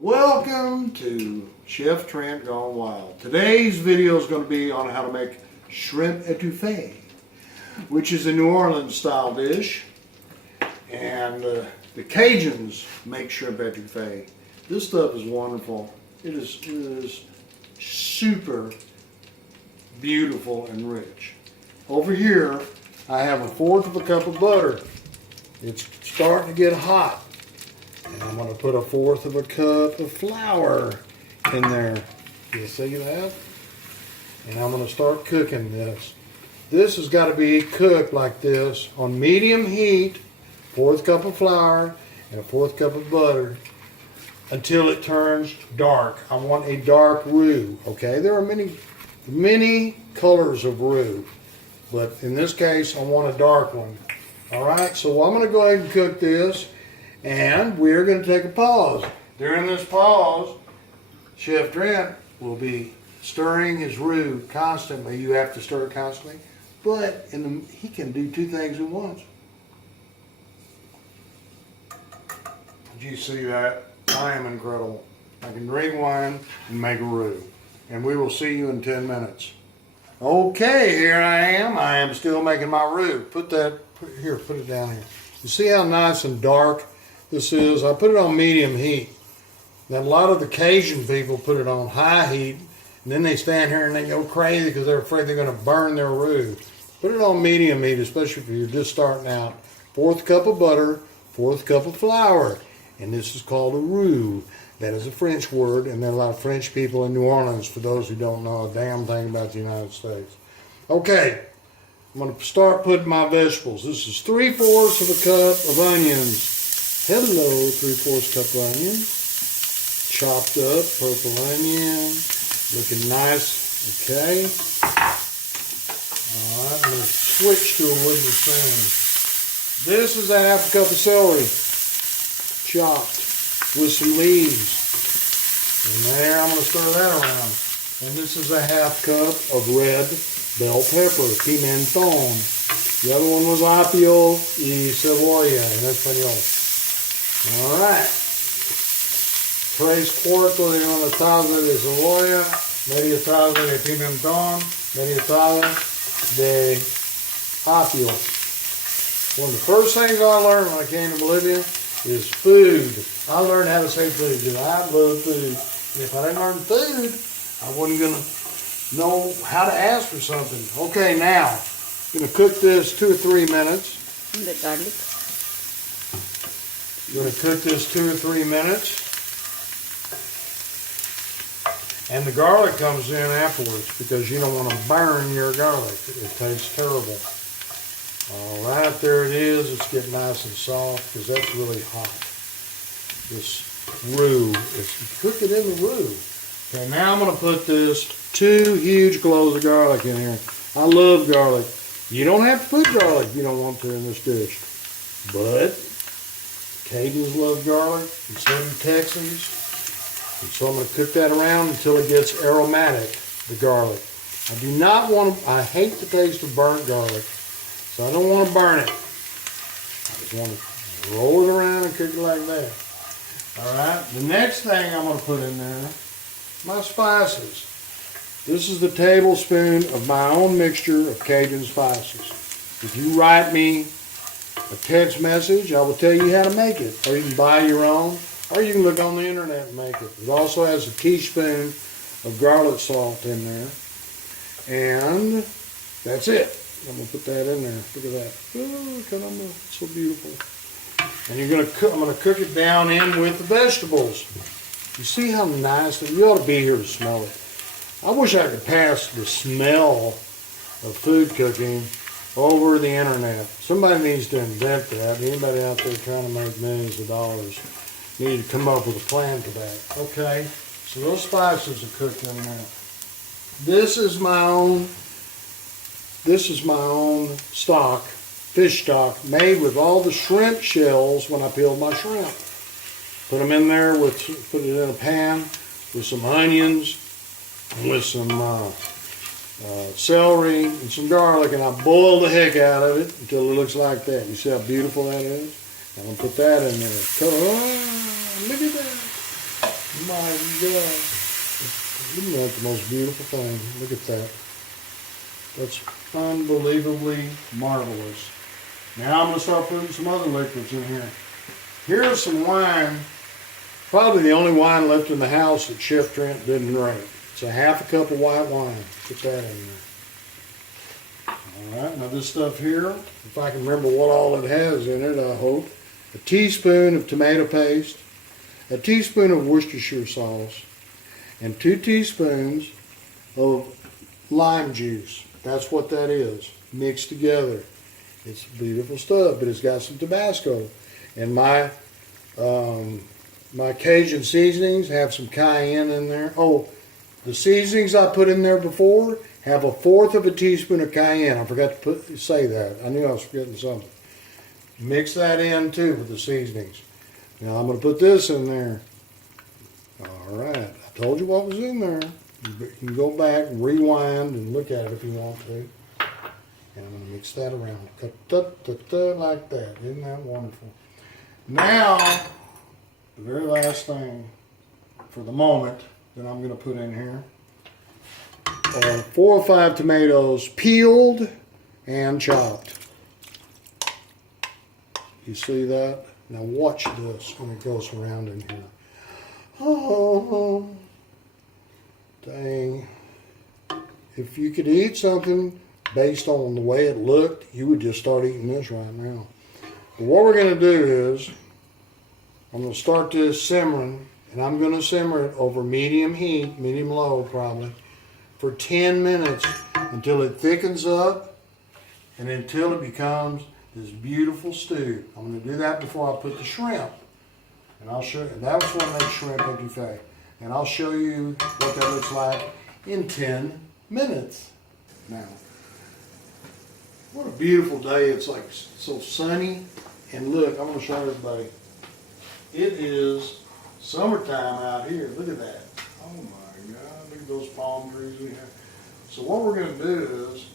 Welcome to Chef Trent Gone Wild. Today's video is going to be on how to make shrimp etouffee, which is a New Orleans style dish. And the Cajuns make shrimp etouffee. This stuff is wonderful. It is super beautiful and rich. Over here, I have 1/4 cup of butter. It's starting to get hot. And I'm going to put 1/4 cup of flour in there. You see that? And I'm going to start cooking this. This has got to be cooked like this on medium heat, 1/4 cup of flour and 1/4 cup of butter until it turns dark. I want a dark roux, okay? There are many colors of roux, but in this case I want a dark one. All right, so I'm going to go ahead and cook this. And we're going to take a pause. During this pause, Chef Trent will be stirring his roux constantly. You have to stir it constantly. But he can do 2 things at once. Did you see that? I am incredible. I can drink wine and make a roux. And we will see you in 10 minutes. Okay, here I am. I am still making my roux. Put it down here. You see how nice and dark this is? I put it on medium heat. Now a lot of the Cajun people put it on high heat, and then they stand here and they go crazy because they're afraid they're going to burn their roux. Put it on medium heat, especially if you're just starting out. 1/4 cup of butter, 1/4 cup of flour, and this is called a roux. That is a French word, and there are a lot of French people in New Orleans, for those who don't know a damn thing about the United States. Okay, I'm going to start putting my vegetables. This is 3/4 cup of onions. Hello, 3/4 cup of onion. Chopped up purple onion. Looking nice. Okay. Alright, I'm going to switch to a wooden spoon. This is 1/2 cup of celery. Chopped with some leaves. And there, I'm going to stir that around. And this is 1/2 cup of red bell pepper, pimentón. The other one was apio y cebolla en español. All right. 3/4 de una taza de cebolla, media taza de pimentón, media taza de apio. One of the first things I learned when I came to Bolivia is food. I learned how to say food because I love food. And if I didn't learn food, I wasn't going to know how to ask for something. Okay, now, I'm going to cook this 2 or 3 minutes. The garlic. You're going to cook this 2 or 3 minutes. And the garlic comes in afterwards because you don't want to burn your garlic. It tastes terrible. All right, there it is. It's getting nice and soft because that's really hot. This roux, cook it in the roux. Okay, now I'm going to put this 2 huge cloves of garlic in here. I love garlic. You don't have to put garlic if you don't want to in this dish. But Cajuns love garlic, and so do Texans. And so I'm going to cook that around until it gets aromatic, the garlic. I do not want to, I hate the taste of burnt garlic, so I don't want to burn it. I just want to roll it around and cook it like that. All right, the next thing I'm going to put in there, my spices. This is the tablespoon of my own mixture of Cajun spices. If you write me a text message, I will tell you how to make it. Or you can buy your own, or you can look on the internet and make it. It also has a teaspoon of garlic salt in there. And that's it. I'm going to put that in there. Look at that. Oh, caramba, it's so beautiful. And I'm going to cook it down in with the vegetables. You see how nice, you ought to be here to smell it. I wish I could pass the smell of food cooking over the internet. Somebody needs to invent that. Anybody out there trying to make millions of dollars need to come up with a plan for that. Okay, so those spices are cooked in there. This is my own stock, fish stock, made with all the shrimp shells when I peeled my shrimp. Put them in there, put it in a pan with some onions, with some celery and some garlic, and I boil the heck out of it until it looks like that. You see how beautiful that is? I'm going to put that in there. Look at that. my God. Isn't that the most beautiful thing? Look at that. That's unbelievably marvelous. Now I'm going to start putting some other liquids in here. Here's some wine. Probably the only wine left in the house that Chef Trent didn't drink. It's a half a cup of white wine. Put that in there. Alright, now this stuff here, if I can remember what all it has in it, I hope. A teaspoon of tomato paste, a teaspoon of Worcestershire sauce, and 2 teaspoons of lime juice. That's what that is, mixed together. It's beautiful stuff, but it's got some Tabasco. And my Cajun seasonings have some cayenne in there. Oh, the seasonings I put in there before have 1/4 of a teaspoon of cayenne. I forgot to say that. I knew I was forgetting something. Mix that in too with the seasonings. Now I'm going to put this in there. All right, I told you what was in there. You can go back and rewind and look at it if you want to. And I'm going to mix that around. Like that. Isn't that wonderful? Now, the very last thing for the moment that I'm going to put in here are 4 or 5 tomatoes peeled and chopped. You see that? Now watch this when it goes around in here. Oh, dang. If you could eat something based on the way it looked, you would just start eating this right now. But what we're going to do is, I'm going to start this simmering, and I'm going to simmer it over medium heat, medium low probably, for 10 minutes until it thickens up and until it becomes this beautiful stew. I'm going to do that before I put the shrimp. And I'll show you, that was what makes shrimp etouffee. And I'll show you what that looks like in 10 minutes. Now, what a beautiful day. It's like so sunny. And look, I'm going to show everybody. It is summertime out here. Look at that. Oh my God, look at those palm trees we have. So what we're going to do is,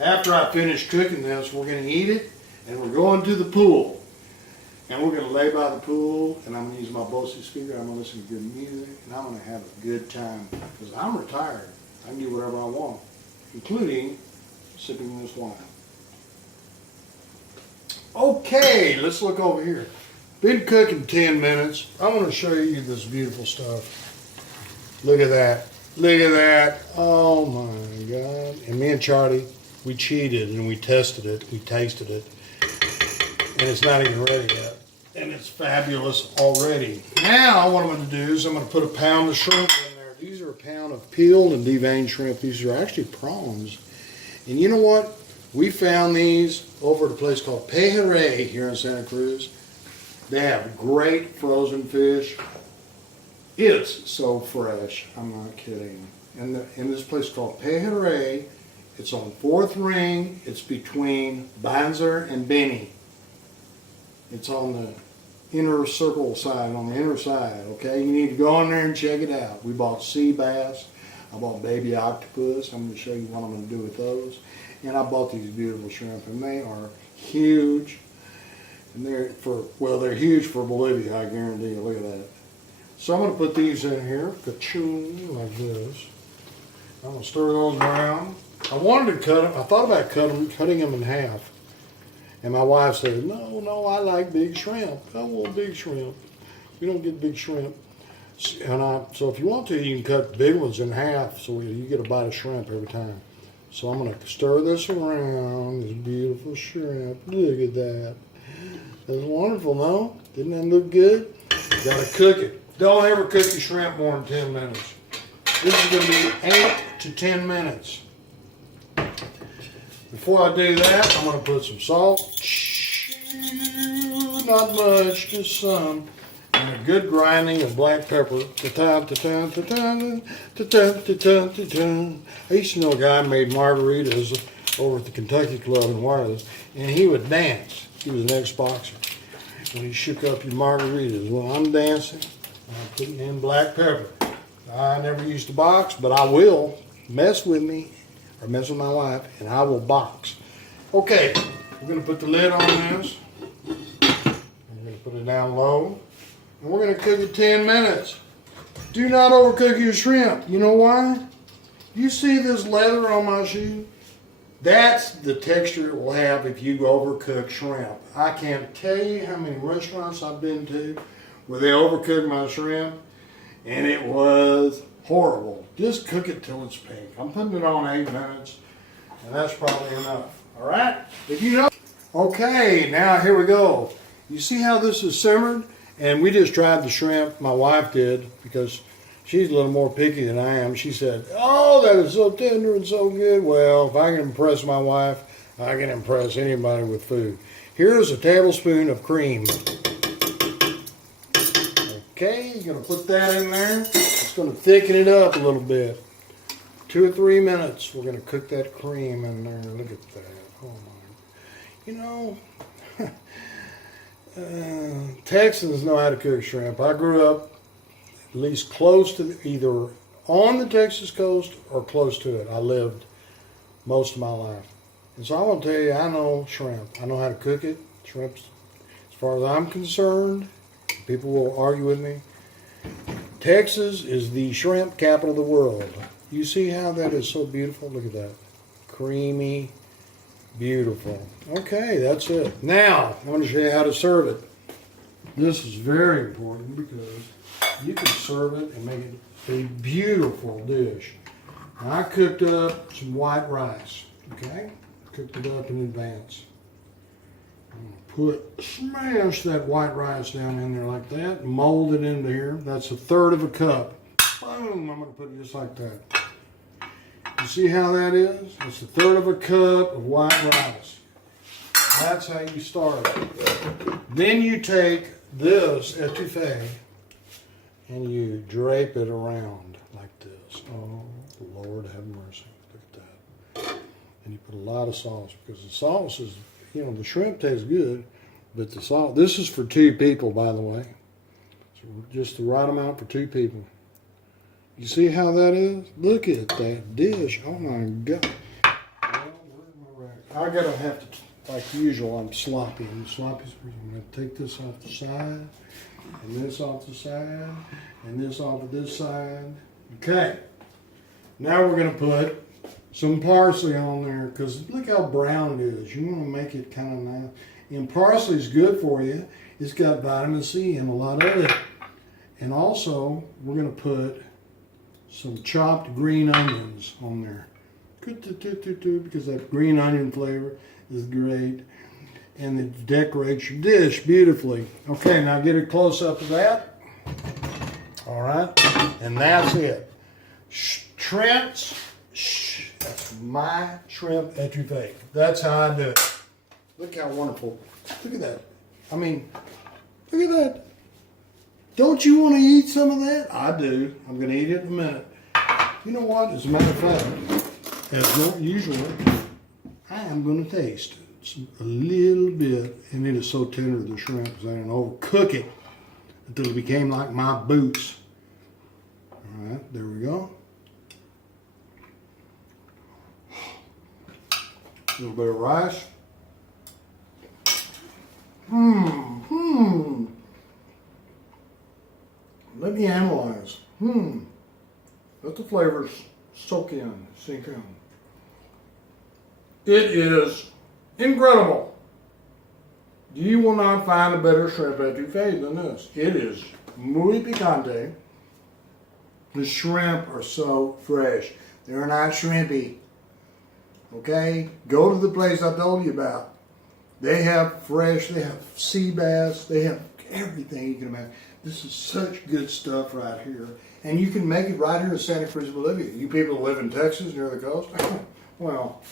after I finish cooking this, we're going to eat it, and we're going to the pool. And we're going to lay by the pool, and I'm going to use my Bose speaker, I'm going to listen to good music, and I'm going to have a good time. Because I'm retired. I can do whatever I want, including sipping this wine. Okay, let's look over here. Been cooking 10 minutes. I want to show you this beautiful stuff. Look at that. Look at that. Oh my God. And me and Charlie, we cheated and we tested it. We tasted it. And it's not even ready yet. And it's fabulous already. Now what I'm going to do is I'm going to put a pound of shrimp in there. These are a pound of peeled and deveined shrimp. These are actually prawns. And you know what? We found these over at a place called Pejerey here in Santa Cruz. They have great frozen fish. It's so fresh. I'm not kidding. And in this place called Pejerey, it's on 4th Ring. It's between Banzer and Benny. It's on the inner circle side, on the inner side, okay? You need to go in there and check it out. We bought sea bass. I bought baby octopus. I'm going to show you what I'm going to do with those. And I bought these beautiful shrimp, and they are huge. And they're huge for Bolivia, I guarantee you. Look at that. So I'm going to put these in here, ka-choom, like this. I'm going to stir those around. I wanted to cut them. I thought about cutting them in half. And my wife said, no, I like big shrimp. I want big shrimp. We don't get big shrimp. So if you want to, you can cut big ones in half so you get a bite of shrimp every time. So I'm going to stir this around, this beautiful shrimp. Look at that. That's wonderful, no? Didn't that look good? You got to cook it. Don't ever cook your shrimp more than 10 minutes. This is going to be 8 to 10 minutes. Before I do that, I'm going to put some salt. Not much, just some. And a good grinding of black pepper. I used to know a guy who made margaritas over at the Kentucky Club in Wireless, and he would dance. He was an ex-boxer. When he shook up your margaritas, well, I'm dancing. I'm putting in black pepper. I never used to box, but I will. Mess with me, or mess with my wife, and I will box. Okay, we're going to put the lid on this. I'm going to put it down low. And we're going to cook it 10 minutes. Do not overcook your shrimp. You know why? You see this leather on my shoe? That's the texture it will have if you overcook shrimp. I can't tell you how many restaurants I've been to where they overcook my shrimp, and it was horrible. Just cook it till it's pink. I'm putting it on 8 minutes, and that's probably enough. All right? If you know. Okay, now here we go. You see how this is simmered? And we just tried the shrimp. My wife did, because she's a little more picky than I am. She said, oh, that is so tender and so good. Well, if I can impress my wife, I can impress anybody with food. Here's a tablespoon of cream. Okay, you're going to put that in there. It's going to thicken it up a little bit. 2 or 3 minutes. We're going to cook that cream in there. Look at that. Oh, my. You know, Texans know how to cook shrimp. I grew up at least close to either on the Texas coast or close to it. I lived most of my life. And so I want to tell you, I know shrimp. I know how to cook it. Shrimps, as far as I'm concerned, people will argue with me, Texas is the shrimp capital of the world. You see how that is so beautiful? Look at that. Creamy, beautiful. Okay, that's it. Now, I'm going to show you how to serve it. This is very important because you can serve it and make it a beautiful dish. Now, I cooked up some white rice, okay? Cooked it up in advance. I'm going to smash that white rice down in there like that, mold it into here. That's 1/3 of a cup. Boom, I'm going to put it just like that. You see how that is? It's 1/3 of a cup of white rice. That's how you start it. Then you take this etouffee and you drape it around like this. Oh, Lord have mercy. Look at that. And you put a lot of sauce, because the sauce is, you know, the shrimp tastes good, but the sauce, this is for 2 people, by the way. So just the right amount for 2 people. You see how that is? Look at that dish. Oh my God. Well, where's my rack? I gotta have to, like usual, I'm sloppy. I'm sloppy. I'm gonna take this off the side, and this off the side, and this off of this side. Okay. Now we're gonna put some parsley on there, because look how brown it is. You want to make it kind of nice. And parsley is good for you. It's got vitamin C and a lot of it. And also, we're going to put some chopped green onions on there. Because that green onion flavor is great. And it decorates your dish beautifully. Okay, now get a close up of that. All right. And that's it. Trent's. That's my shrimp etouffee. That's how I do it. Look how wonderful. Look at that. I mean, look at that. Don't you want to eat some of that? I do. I'm going to eat it in a minute. You know what? As a matter of fact, as usual, I am going to taste a little bit. And it is so tender, the shrimp, because I didn't overcook it until it became like my boots. All right, there we go. A little bit of rice. Let me analyze. Let the flavors soak in, sink in. It is incredible. You will not find a better shrimp etouffee than this. It is muy picante. The shrimp are so fresh. They're not shrimpy. Okay, go to the place I told you about. They have fresh, they have sea bass, they have everything you can imagine. This is such good stuff right here. And you can make it right here in Santa Cruz, Bolivia. You people who live in Texas near the coast, well,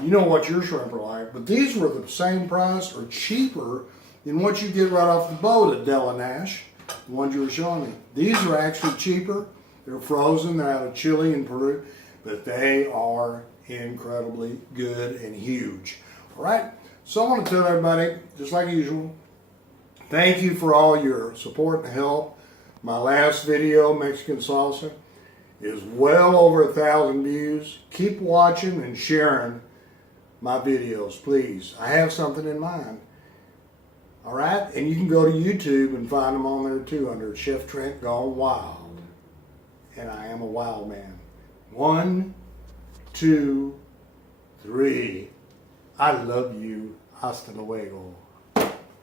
you know what your shrimp are like. But these were the same price or cheaper than what you get right off the boat at Dela Nash, the ones you were showing me. These are actually cheaper. They're frozen, they're out of Chile and Peru, but they are incredibly good and huge. All right, so I want to tell everybody, just like usual, thank you for all your support and help. My last video, Mexican Salsa, is well over 1,000 views. Keep watching and sharing my videos, please. I have something in mind. All right, and you can go to YouTube and find them on there too under Chef Trent Gone Wild. and I am a wild man. 1, 2, 3. I love you. Hasta luego.